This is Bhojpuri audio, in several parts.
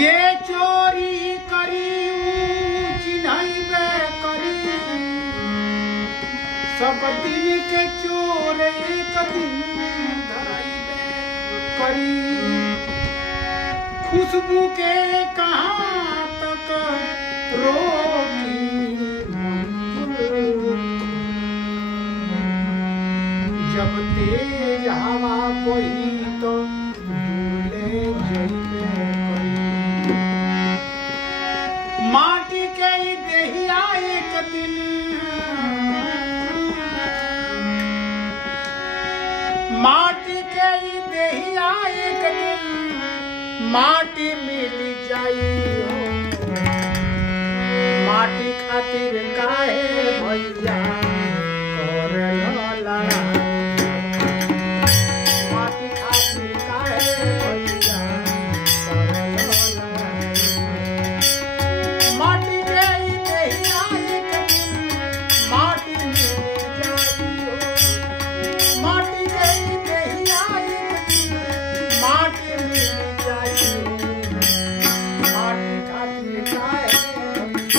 जे चोरी करी चिन्हबे करी सब दिन के चोर एक दिन धराइबे करी खुशबू के कहाँ तक रोकी जब तेज हवा बही तो झूले जइबे करी माटी के ही देहिया एक दिन माटी के ही देहिया एक दिन माटी मिल जाई माटी खातिर काहे भैया करल लड़ाई माटी खातिर काहे भैया करल लड़ाई माटी के ही देहिया एक दिन माटी मिल जाई माटी के ही देहिया एक दिन माटी मिल जाई माटी खातिर काहे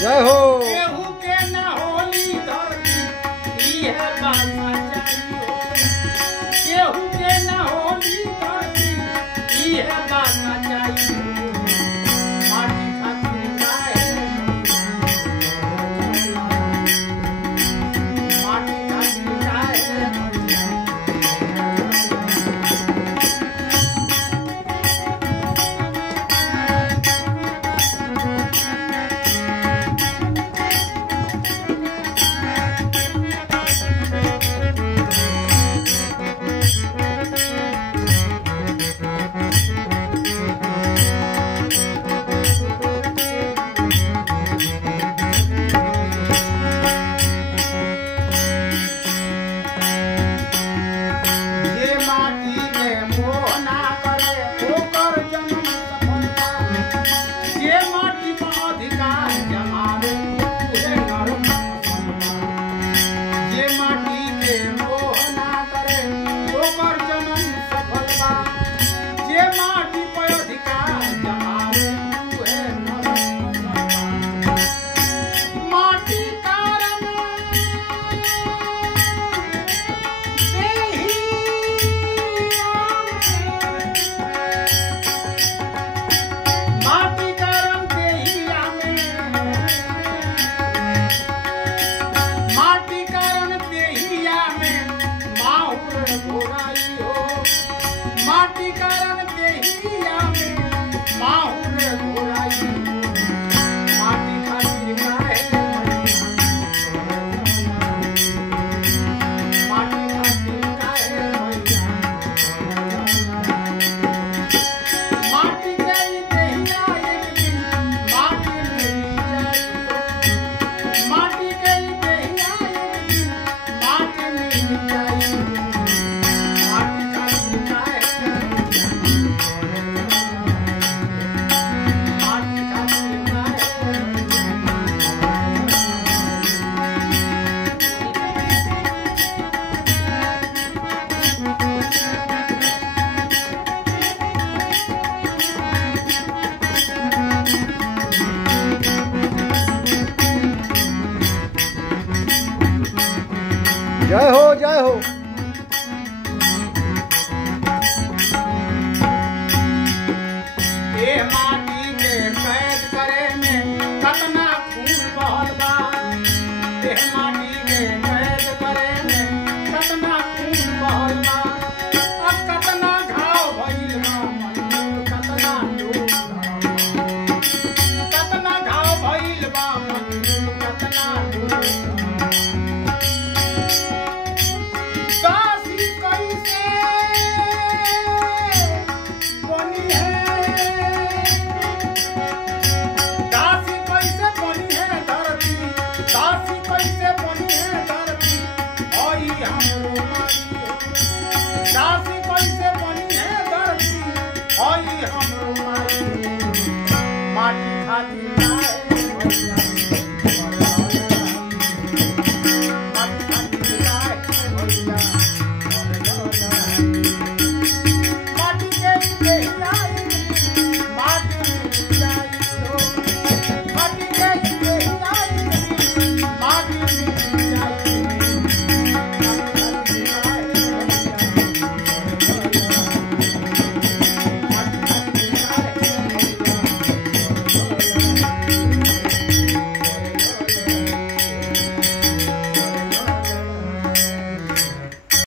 जय हो केहू के न होली धरती इहे बात चाहिए केहू के न होली धरती इहे बात चाहिए माटी खातिर काहे माटी खातिर काहे जे माटी पर अधिकार जमावे उहे नरक जे माटी के मोह ना करे ओकर जन्म सफल बा जे माटी पर अधिकार जमावे उहे नरक माटी कारण माटी कारण देहिया में माटी कारण देहिया में माहुर घोराई हो माटी कारण देहिया में माहुर घोराई हो माटी खातिर काहे माटी खातिर काहे माटी गई देहिया एक दिन माटी मिल जाई माटी गई देहिया एक दिन माटी मिल जाई माटी खातिर काहे माटी खातिर जय हो जय हो। ए माटी के कैद करे में कतना खून बहल बा ए माटी के कैद करे में कतना खून बहल बा अब कतना घाव भइल बा मन कतना लोग कतना घाव भइल बा मन कतना लोग दासी कैसे बनी है दासी कैसे बनी है धरती दासी कैसे बनी है धरती आई हमरो माई दासी कैसे बनी है धरती आई हमरो माई माटी खातिर काहे